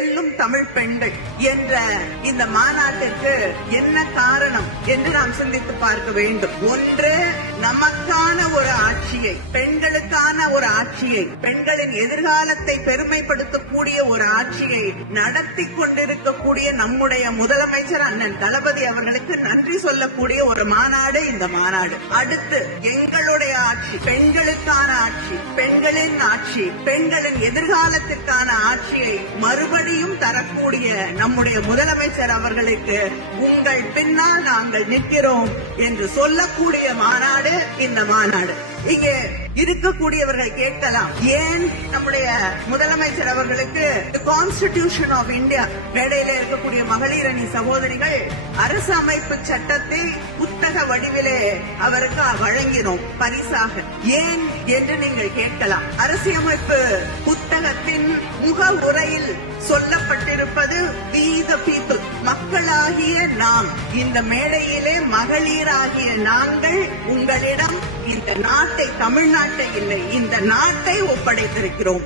வெல்லும் தமிழ் பெண்கள் என்ற இந்த மாநாட்டிற்கு என்ன காரணம் என்று நாம் சிந்தித்து பார்க்க வேண்டும். ஒன்று, நமக்கான ஒரு ஆட்சியை, பெண்களுக்கான ஒரு ஆட்சியை, பெண்களின் எதிர்காலத்தை பெருமைப்படுத்தக்கூடிய ஒரு ஆட்சியை நடத்தி கொண்டிருக்கக்கூடிய நம்முடைய முதலமைச்சர் அண்ணன் தளபதி அவர்களுக்கு நன்றி சொல்லக்கூடிய ஒரு மாநாடு இந்த மாநாடு. அடுத்து, எங்களுடைய ஆட்சி, பெண்களுக்கான ஆட்சி, பெண்களின் ஆட்சி, பெண்களின் எதிர்காலத்திற்கான ஆட்சியை மறுபடியும் தரக்கூடிய நம்முடைய முதலமைச்சர் அவர்களுக்கு உங்கள் பின்னால் நாங்கள் நிற்கிறோம் என்று சொல்லக்கூடிய மாநாடு இந்த மாநாடு. இங்கே இருக்கக்கூடியவர்கள் கேட்கலாம், ஏன் நம்முடைய முதலமைச்சர் அவர்களுக்கு கான்ஸ்டிடியூஷன் ஆஃப் இந்தியா, மேடையில இருக்கக்கூடிய மகளிர் அணி சகோதரிகள் அரசு அமைப்பு சட்டத்தை புத்தக வடிவிலே அவருக்கு வழங்கினோம் பரிசாக, ஏன் என்று நீங்கள் கேட்கலாம். அரசியமைப்பு புத்தகத்தின் முக உரையில் சொல்லப்பட்டிருப்பது we the people, மக்களாகிய நாம். இந்த மேடையிலே மகளிராகிய நாங்கள் உங்களிடம் இந்த நாட்டை, தமிழ்நாட்டை இல்லை, இந்த நாட்டை ஒப்படைத்திருக்கிறோம்.